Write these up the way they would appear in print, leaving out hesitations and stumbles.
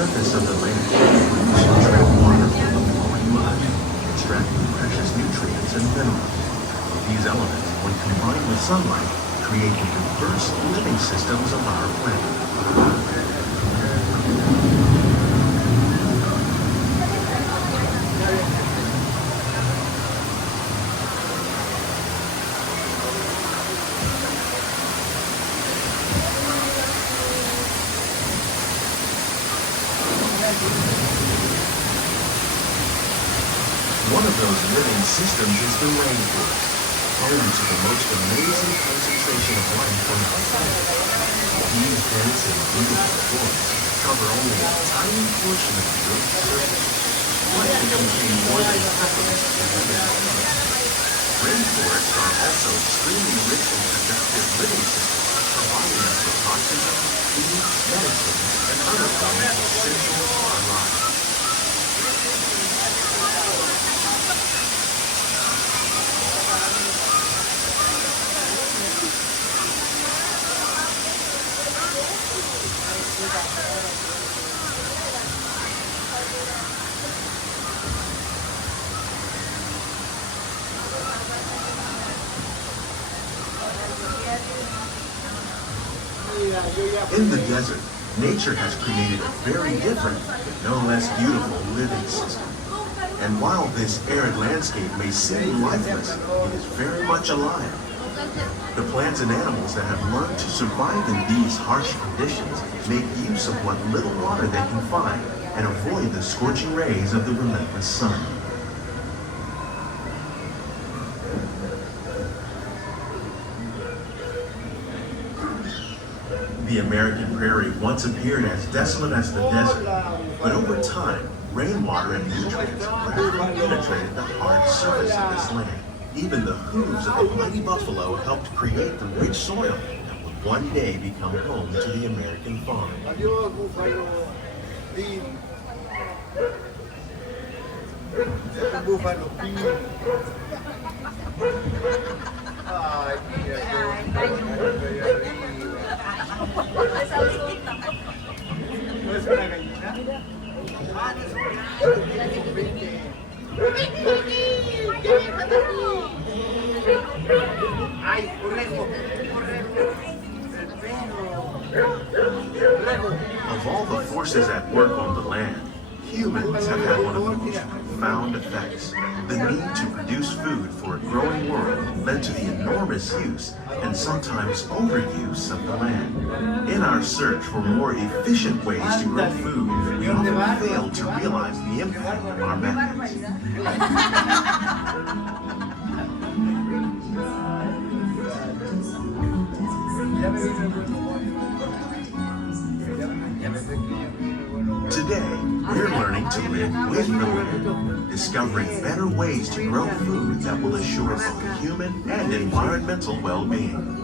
surface of the land, concentrate water from the flowing mud, extracting precious nutrients and minerals. These elements, when combined with sunlight, create the diverse living systems of our planet. One of those living systems is the rainforest, home to the most amazing concentration of life on our planet. These dense and beautiful forests cover only a tiny portion of the Earth's surface, yet they contain more than half of its inhabitants. Rainforests are also extremely rich and productive living systems, providing us with oxygen, food, medicine, and other forms essential to our lives. In the desert, nature has created a very different, no less beautiful living system. And while this arid landscape may seem lifeless, it is very much alive. The plants and animals that have learned to survive in these harsh conditions make use of what little water they can find and avoid the scorching rays of the relentless sun. The American prairie once appeared as desolate as the desert, but over time, rainwater and nutrients gradually penetrated the hard surface of this land. Even the hooves of the mighty buffalo helped create the rich soil that would one day become home to the American farm. Of all the forces at work on the land, humans have had one of the most profound effects. The need to produce food for a growing world led to the enormous use and sometimes overuse of the land. In our search for more efficient ways to grow food, we often fail to realize the impact of our methods. Today, we're learning to live with the land, discovering better ways to grow food that will assure both human and environmental well-being.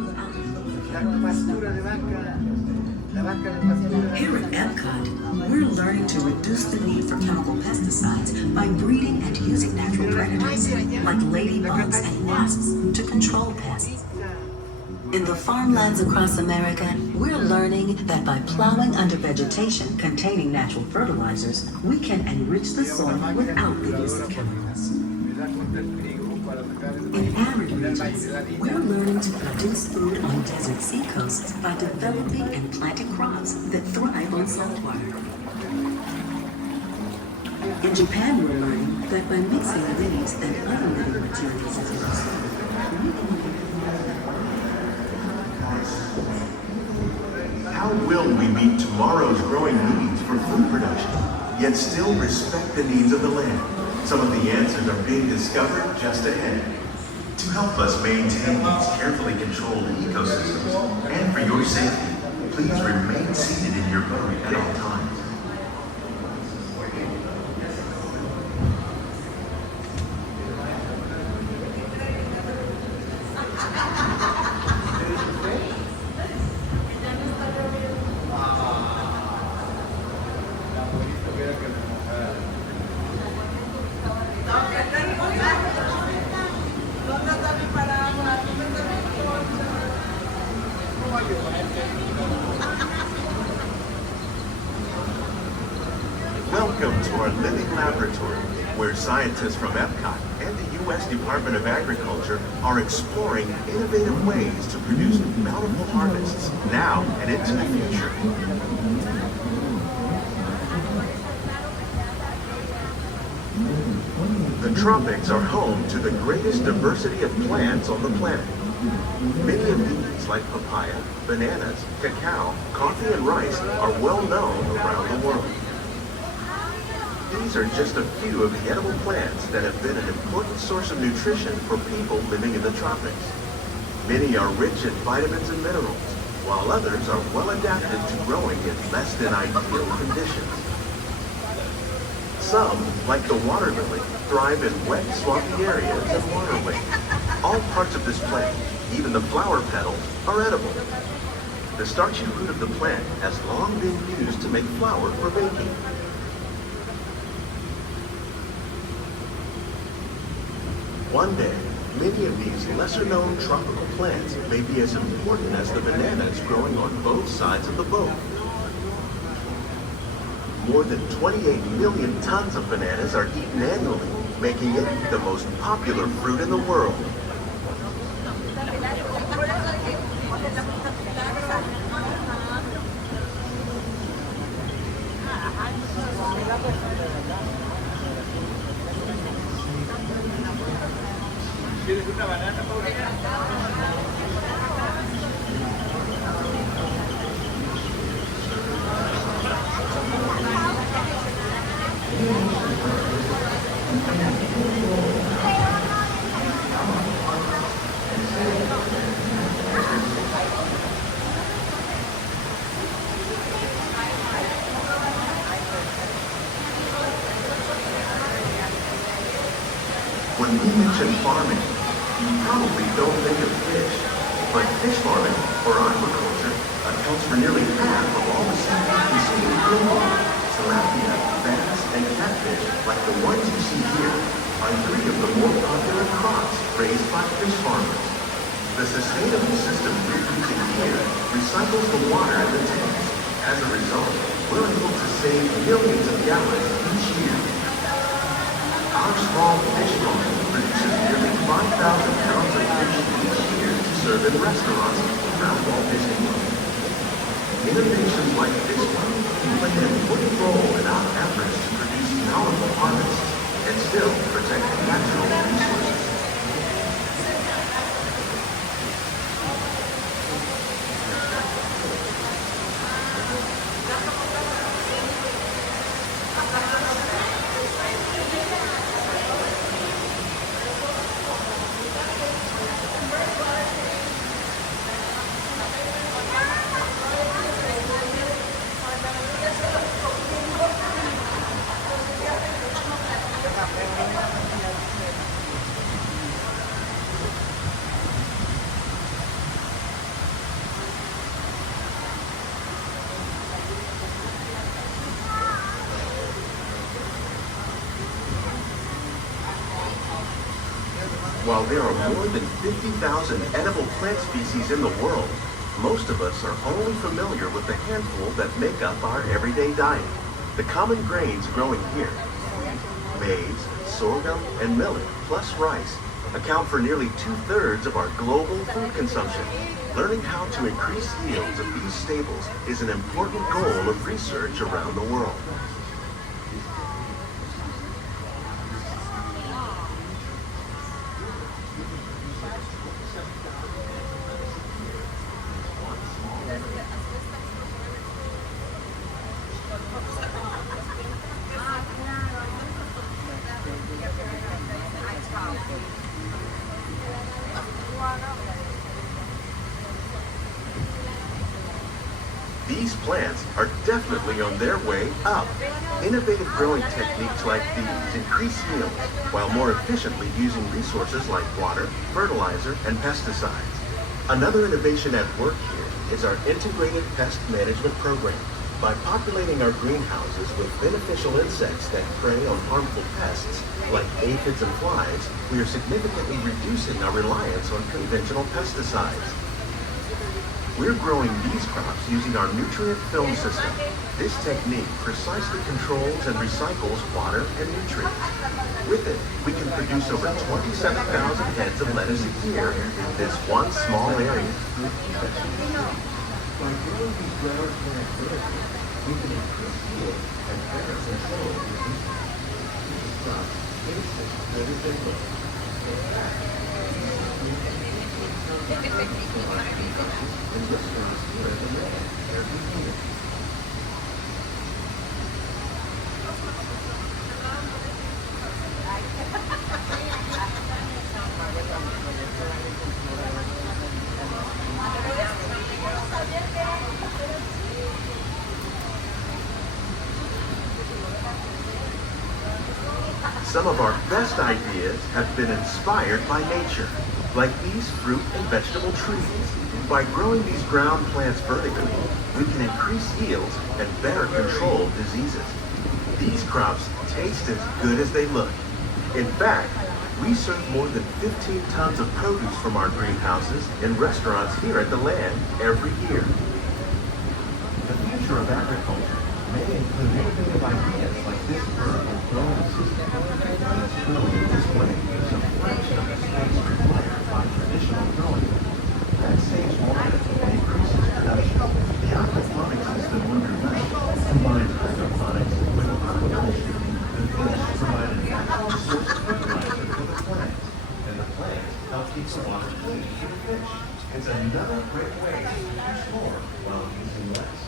Here at EPCOT, we're learning to reduce the need for chemical pesticides by breeding and using natural predators, like ladybugs and wasps, to control pests. In the farmlands across America, we're learning that by plowing under vegetation containing natural fertilizers, we can enrich the soil without the use of chemicals. In arid regions, we're learning to produce food on desert seacoasts by developing and planting crops that thrive on saltwater. In Japan, we're learning that by mixing leaves and other living materials as a result, we can... How will we meet tomorrow's growing needs for food production, yet still respect the needs of the land? Some of the answers are being discovered just ahead. To help us maintain these carefully controlled ecosystems, and for your safety, please remain seated in your boat at all times. Welcome to our living laboratory, where scientists from EPCOT and the U.S. Department of Agriculture are exploring innovative ways to produce bountiful harvests now and into the future. The tropics are home to the greatest diversity of plants on the planet. Many of these, like papaya, bananas, cacao, coffee, and rice, are well known around the world. These are just a few of the edible plants that have been an important source of nutrition for people living in the tropics. Many are rich in vitamins and minerals, while others are well adapted to growing in less than ideal conditions. Some, like the water lily, thrive in wet, swampy areas and waterways. All parts of this plant, even the flower petals, are edible. The starchy root of the plant has long been used to make flour for baking. One day, many of these lesser-known tropical plants may be as important as the bananas growing on both sides of the boat. More than 28 million tons of bananas are eaten annually, making it the most popular fruit in the world. ¿Quieres una banana, Paulina? When we mention farming, you probably don't think of fish, but fish farming, or aquaculture, accounts for nearly half of all the seafood consumed globally. Tilapia, bass, and catfish, like the ones you see here, are three of the more popular crops raised by fish farmers. The sustainable system we're using here recycles the water in the tanks. As a result, we're able to save millions of gallons each year. Our small fish farm produces nearly 5,000 pounds of fish each year to serve in restaurants around Walt Disney World. Innovations like this one play an important role in our efforts to produce bountiful harvests and still protect natural resources. While there are more than 50,000 edible plant species in the world, most of us are only familiar with the handful that make up our everyday diet. The common grains growing here, maize, sorghum, and millet, plus rice, account for nearly 2/3 of our global food consumption. Learning how to increase yields of these staples is an important goal of research around the world. These plants are definitely on their way up. Innovative growing techniques like these increase yields while more efficiently using resources like water, fertilizer, and pesticides. Another innovation at work here is our integrated pest management program. By populating our greenhouses with beneficial insects that prey on harmful pests like aphids and flies, we are significantly reducing our reliance on conventional pesticides. We're growing these crops using our nutrient film system. This technique precisely controls and recycles water and nutrients. With it, we can produce over 27,000 heads of lettuce a year in this one small area. By growing these ground plant vertically, we can increase yield and better control these crops taste as good as they look. In fact, in restaurants here at the land every year. Some of our best ideas have been inspired by nature, like these fruit and vegetable trees. By growing these ground plants vertically, we can increase yields and better control diseases. These crops taste as good as they look. In fact, we serve more than 15 tons of produce from our greenhouses in restaurants here at the land every year. The future of agriculture may include innovative ideas like this vertical growing system. Let's grow in this way using a fraction of the space required by traditional growing. That saves water and increases production. The aquaponic system underway combines hydroponics with aquaculture. The fish provide a natural source of fertilizer for the plants, and the plants help keep the water clean for the fish. It's another great way to produce more while using less.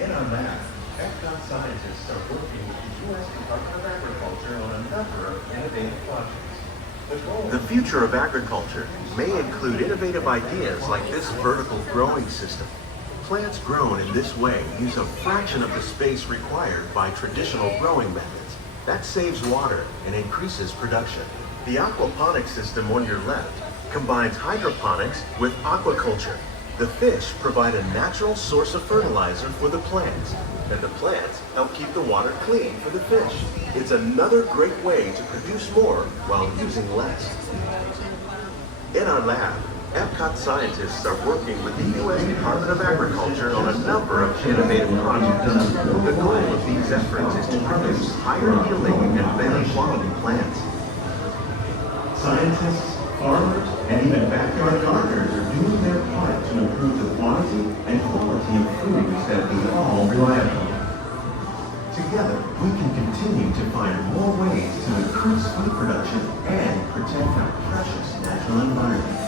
In our lab, EPCOT scientists are working with the U.S. Department of Agriculture on a number of innovative projects. The future of agriculture may include innovative ideas like this vertical growing system. Plants grown in this way use a fraction of the space required by traditional growing methods. That saves water and increases production. The aquaponic system on your left combines hydroponics with aquaculture. The fish provide a natural source of fertilizer for the plants, and the plants help keep the water clean for the fish. It's another great way to produce more while using less. In our lab, EPCOT scientists are working with the U.S. Department of Agriculture on a number of innovative projects. The goal of these efforts is to produce higher yielding and better quality plants. Scientists, farmers, and even backyard gardeners are doing their part to improve the quantity and quality of foods that we all rely upon. Together, we can continue to find more ways to increase food production and protect our precious natural environment.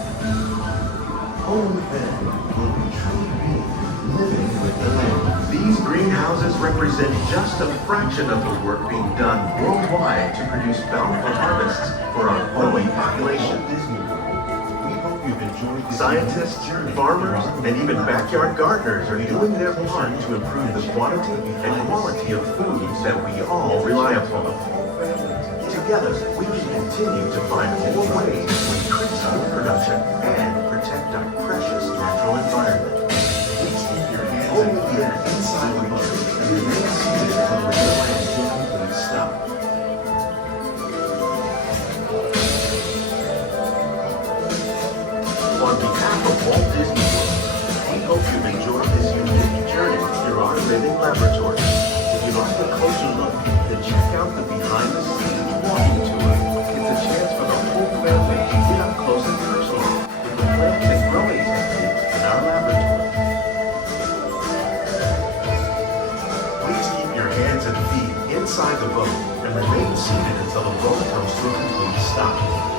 Only then will we truly be living with the land. These greenhouses represent just a fraction of the work being done worldwide to produce bountiful harvests for our growing population. Scientists, farmers, and even backyard gardeners are doing their part to improve the quantity and quality of foods that we all rely upon. Together, we can continue to find more ways to increase food production and protect our precious natural environment. Please keep your hands and feet inside the boat and remain seated until the land gently stops. inside the boat and remain seated until the boat comes to a complete stop.